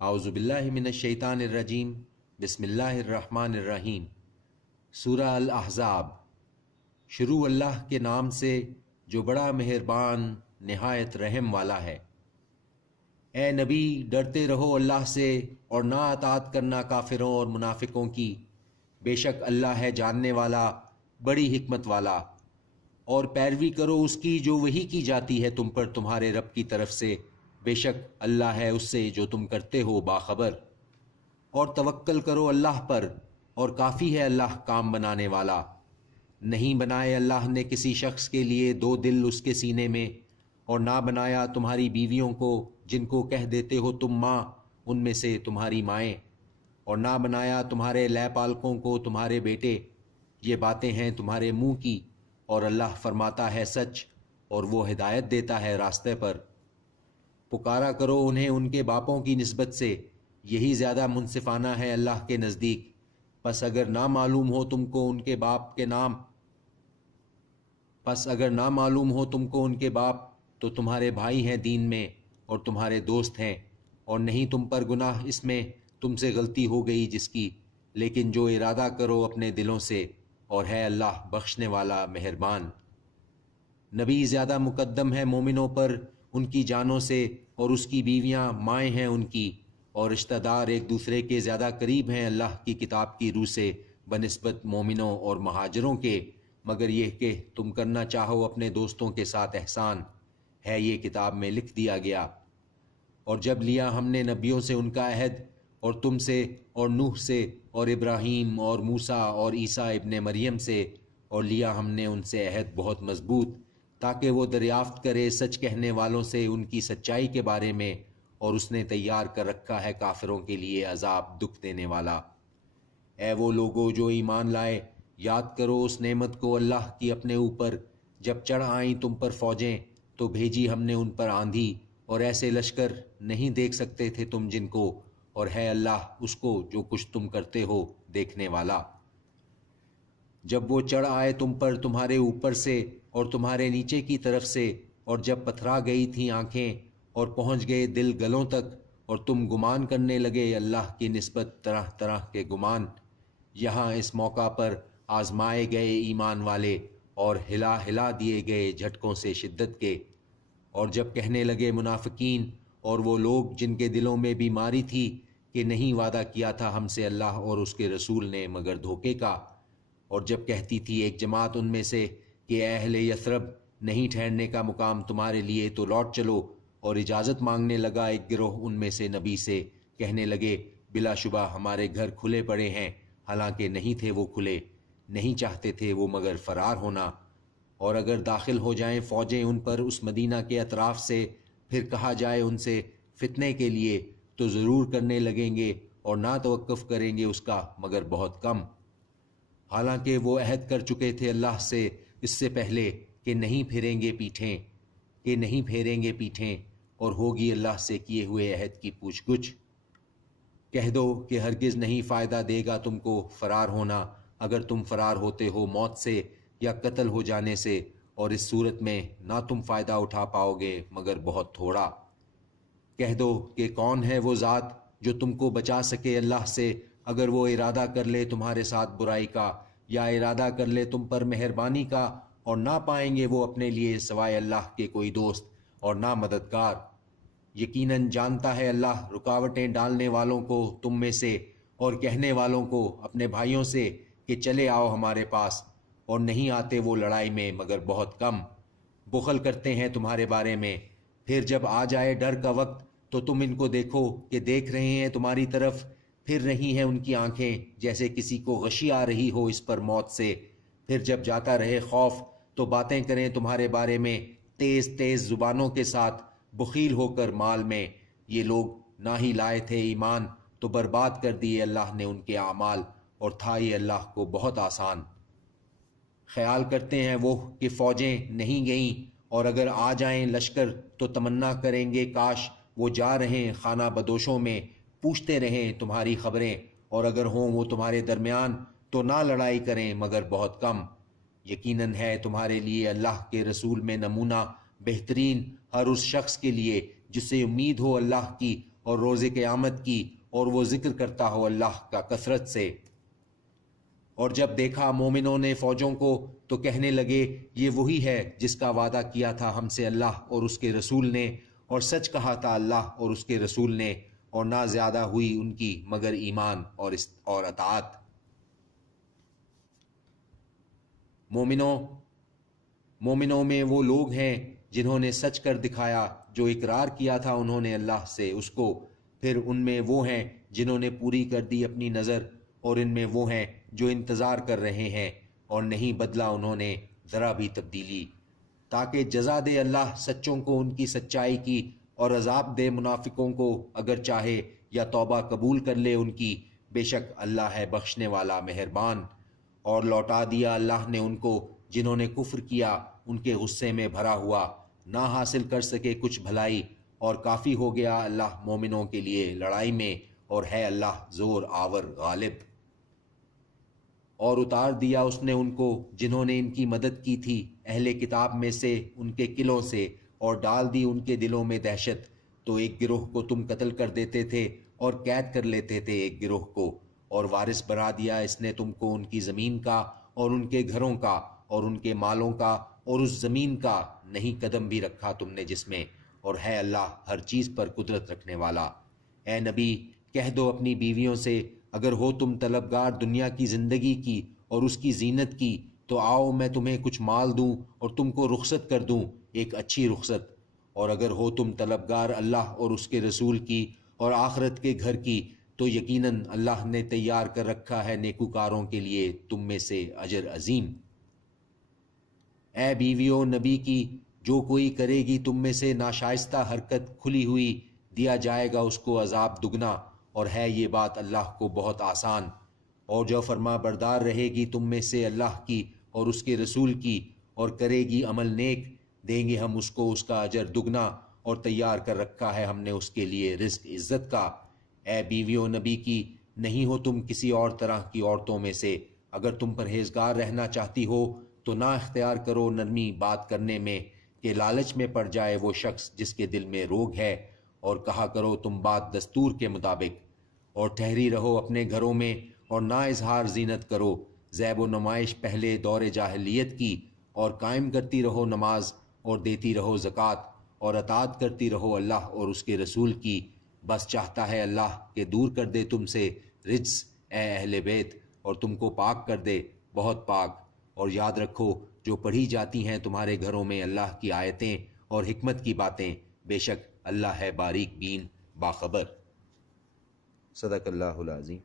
اعوذ باللہ من الشیطان الرجیم، بسم اللہ الرحمن الرحیم۔ سورہ الاحزاب۔ شروع اللہ کے نام سے جو بڑا مہربان نہایت رحم والا ہے۔ اے نبی، ڈرتے رہو اللہ سے اور نہ اطاعت کرنا کافروں اور منافقوں کی، بے شک اللہ ہے جاننے والا، بڑی حکمت والا۔ اور پیروی کرو اس کی جو وحی کی جاتی ہے تم پر تمہارے رب کی طرف سے، بے شک اللہ ہے اس سے جو تم کرتے ہو باخبر۔ اور توکل کرو اللہ پر، اور کافی ہے اللہ کام بنانے والا۔ نہیں بنائے اللہ نے کسی شخص کے لیے دو دل اس کے سینے میں، اور نہ بنایا تمہاری بیویوں کو جن کو کہہ دیتے ہو تم ماں، ان میں سے تمہاری مائیں، اور نہ بنایا تمہارے لے پالکوں کو تمہارے بیٹے۔ یہ باتیں ہیں تمہارے منہ کی، اور اللہ فرماتا ہے سچ، اور وہ ہدایت دیتا ہے راستے پر۔ پکارا کرو انہیں ان کے باپوں کی نسبت سے، یہی زیادہ منصفانہ ہے اللہ کے نزدیک۔ پس اگر نہ معلوم ہو تم کو ان کے باپ کے نام، تو تمہارے بھائی ہیں دین میں اور تمہارے دوست ہیں، اور نہیں تم پر گناہ اس میں تم سے غلطی ہو گئی جس کی، لیکن جو ارادہ کرو اپنے دلوں سے، اور ہے اللہ بخشنے والا مہربان۔ نبی زیادہ مقدم ہے مومنوں پر ان کی جانوں سے، اور اس کی بیویاں مائیں ہیں ان کی، اور رشتہ دار ایک دوسرے کے زیادہ قریب ہیں اللہ کی کتاب کی روح سے بنسبت مومنوں اور مہاجروں کے، مگر یہ کہ تم کرنا چاہو اپنے دوستوں کے ساتھ احسان، ہے یہ کتاب میں لکھ دیا گیا۔ اور جب لیا ہم نے نبیوں سے ان کا عہد، اور تم سے اور نوح سے اور ابراہیم اور موسیٰ اور عیسیٰ ابن مریم سے، اور لیا ہم نے ان سے عہد بہت مضبوط، تاکہ وہ دریافت کرے سچ کہنے والوں سے ان کی سچائی کے بارے میں، اور اس نے تیار کر رکھا ہے کافروں کے لیے عذاب دکھ دینے والا۔ اے وہ لوگو جو ایمان لائے، یاد کرو اس نعمت کو اللہ کی اپنے اوپر، جب چڑھ آئیں تم پر فوجیں تو بھیجی ہم نے ان پر آندھی، اور ایسے لشکر نہیں دیکھ سکتے تھے تم جن کو، اور ہے اللہ اس کو جو کچھ تم کرتے ہو دیکھنے والا۔ جب وہ چڑھ آئے تم پر تمہارے اوپر سے اور تمہارے نیچے کی طرف سے، اور جب پتھرا گئی تھیں آنکھیں اور پہنچ گئے دل گلوں تک، اور تم گمان کرنے لگے اللہ کی نسبت طرح طرح کے گمان، یہاں اس موقع پر آزمائے گئے ایمان والے، اور ہلا ہلا دیے گئے جھٹکوں سے شدت کے۔ اور جب کہنے لگے منافقین اور وہ لوگ جن کے دلوں میں بیماری تھی کہ نہیں وعدہ کیا تھا ہم سے اللہ اور اس کے رسول نے مگر دھوکے کا، اور جب کہتی تھی ایک جماعت ان میں سے کہ اے اہل یثرب، نہیں ٹھہرنے کا مقام تمہارے لیے تو لوٹ چلو، اور اجازت مانگنے لگا ایک گروہ ان میں سے نبی سے، کہنے لگے بلا شبہ ہمارے گھر کھلے پڑے ہیں، حالانکہ نہیں تھے وہ کھلے، نہیں چاہتے تھے وہ مگر فرار ہونا۔ اور اگر داخل ہو جائیں فوجیں ان پر اس مدینہ کے اطراف سے، پھر کہا جائے ان سے فتنے کے لیے، تو ضرور کرنے لگیں گے، اور نہ توقف کریں گے اس کا مگر بہت کم، حالانکہ وہ عہد کر چکے تھے اللہ سے اس سے پہلے کہ نہیں پھیریں گے پیٹھیں، اور ہوگی اللہ سے کیے ہوئے عہد کی پوچھ گچھ۔ کہہ دو کہ ہرگز نہیں فائدہ دے گا تم کو فرار ہونا، اگر تم فرار ہوتے ہو موت سے یا قتل ہو جانے سے، اور اس صورت میں نہ تم فائدہ اٹھا پاؤ گے مگر بہت تھوڑا۔ کہہ دو کہ کون ہے وہ ذات جو تم کو بچا سکے اللہ سے، اگر وہ ارادہ کر لے تمہارے ساتھ برائی کا، یا ارادہ کر لے تم پر مہربانی کا، اور نہ پائیں گے وہ اپنے لیے سوائے اللہ کے کوئی دوست اور نہ مددگار۔ یقیناً جانتا ہے اللہ رکاوٹیں ڈالنے والوں کو تم میں سے، اور کہنے والوں کو اپنے بھائیوں سے کہ چلے آؤ ہمارے پاس، اور نہیں آتے وہ لڑائی میں مگر بہت کم۔ بخل کرتے ہیں تمہارے بارے میں، پھر جب آ جائے ڈر کا وقت تو تم ان کو دیکھو کہ دیکھ رہے ہیں تمہاری طرف، پھر رہی ہیں ان کی آنکھیں جیسے کسی کو غشی آ رہی ہو اس پر موت سے۔ پھر جب جاتا رہے خوف تو باتیں کریں تمہارے بارے میں تیز تیز زبانوں کے ساتھ، بخیل ہو کر مال میں۔ یہ لوگ نہ ہی لائے تھے ایمان تو برباد کر دیے اللہ نے ان کے اعمال، اور تھا یہ اللہ کو بہت آسان۔ خیال کرتے ہیں وہ کہ فوجیں نہیں گئیں، اور اگر آ جائیں لشکر تو تمنا کریں گے کاش وہ جا رہیں خانہ بدوشوں میں، پوچھتے رہیں تمہاری خبریں، اور اگر ہوں وہ تمہارے درمیان تو نہ لڑائی کریں مگر بہت کم۔ یقیناً ہے تمہارے لیے اللہ کے رسول میں نمونہ بہترین ہر اس شخص کے لیے جس سے امید ہو اللہ کی اور روز قیامت کی، اور وہ ذکر کرتا ہو اللہ کا کثرت سے۔ اور جب دیکھا مومنوں نے فوجوں کو تو کہنے لگے یہ وہی ہے جس کا وعدہ کیا تھا ہم سے اللہ اور اس کے رسول نے، اور سچ کہا تھا اللہ اور اس کے رسول نے، اور نہ زیادہ ہوئی ان کی مگر ایمان اور اطاعت۔ مومنوں میں وہ لوگ ہیں جنہوں نے سچ کر دکھایا، جو اقرار کیا تھا انہوں نے اللہ سے اس کو، پھر ان میں وہ ہیں جنہوں نے پوری کر دی اپنی نظر، اور ان میں وہ ہیں جو انتظار کر رہے ہیں، اور نہیں بدلا انہوں نے ذرا بھی تبدیلی، تاکہ جزا دے اللہ سچوں کو ان کی سچائی کی، اور عذاب دے منافقوں کو اگر چاہے، یا توبہ قبول کر لے ان کی، بے شک اللہ ہے بخشنے والا مہربان۔ اور لوٹا دیا اللہ نے ان کو جنہوں نے کفر کیا ان کے غصے میں بھرا ہوا، نہ حاصل کر سکے کچھ بھلائی، اور کافی ہو گیا اللہ مومنوں کے لیے لڑائی میں، اور ہے اللہ زور آور غالب۔ اور اتار دیا اس نے ان کو جنہوں نے ان کی مدد کی تھی اہل کتاب میں سے ان کے قلعوں سے، اور ڈال دی ان کے دلوں میں دہشت، تو ایک گروہ کو تم قتل کر دیتے تھے اور قید کر لیتے تھے ایک گروہ کو، اور وارث بنا دیا اس نے تم کو ان کی زمین کا اور ان کے گھروں کا اور ان کے مالوں کا، اور اس زمین کا نہیں قدم بھی رکھا تم نے جس میں، اور ہے اللہ ہر چیز پر قدرت رکھنے والا۔ اے نبی کہہ دو اپنی بیویوں سے اگر ہو تم طلبگار دنیا کی زندگی کی اور اس کی زینت کی تو آؤ میں تمہیں کچھ مال دوں اور تم کو رخصت کر دوں، ایک اچھی رخصت، اور اگر ہو تم طلبگار اللہ اور اس کے رسول کی اور آخرت کے گھر کی تو یقیناً اللہ نے تیار کر رکھا ہے نیکوکاروں کے لیے تم میں سے اجر عظیم۔ اے بیویوں نبی کی جو کوئی کرے گی تم میں سے ناشائستہ حرکت کھلی ہوئی، دیا جائے گا اس کو عذاب دگنا، اور ہے یہ بات اللہ کو بہت آسان۔ اور جو فرما بردار رہے گی تم میں سے اللہ کی اور اس کے رسول کی اور کرے گی عمل نیک، دیں گے ہم اس کو اس کا اجر دگنا، اور تیار کر رکھا ہے ہم نے اس کے لیے رزق عزت کا۔ اے بیویوں نبی کی نہیں ہو تم کسی اور طرح کی عورتوں میں سے، اگر تم پرہیزگار رہنا چاہتی ہو تو نہ اختیار کرو نرمی بات کرنے میں کہ لالچ میں پڑ جائے وہ شخص جس کے دل میں روگ ہے، اور کہا کرو تم بات دستور کے مطابق، اور ٹھہری رہو اپنے گھروں میں اور نہ اظہار زینت کرو، زیب و نمائش پہلے دور جاہلیت کی، اور قائم کرتی رہو نماز اور دیتی رہو زکوٰۃ، اور اطاعت کرتی رہو اللہ اور اس کے رسول کی، بس چاہتا ہے اللہ کہ دور کر دے تم سے رجس اے اہل بیت، اور تم کو پاک کر دے بہت پاک۔ اور یاد رکھو جو پڑھی جاتی ہیں تمہارے گھروں میں اللہ کی آیتیں اور حکمت کی باتیں، بے شک اللہ ہے باریک بین باخبر۔ صدق اللہ العظیم۔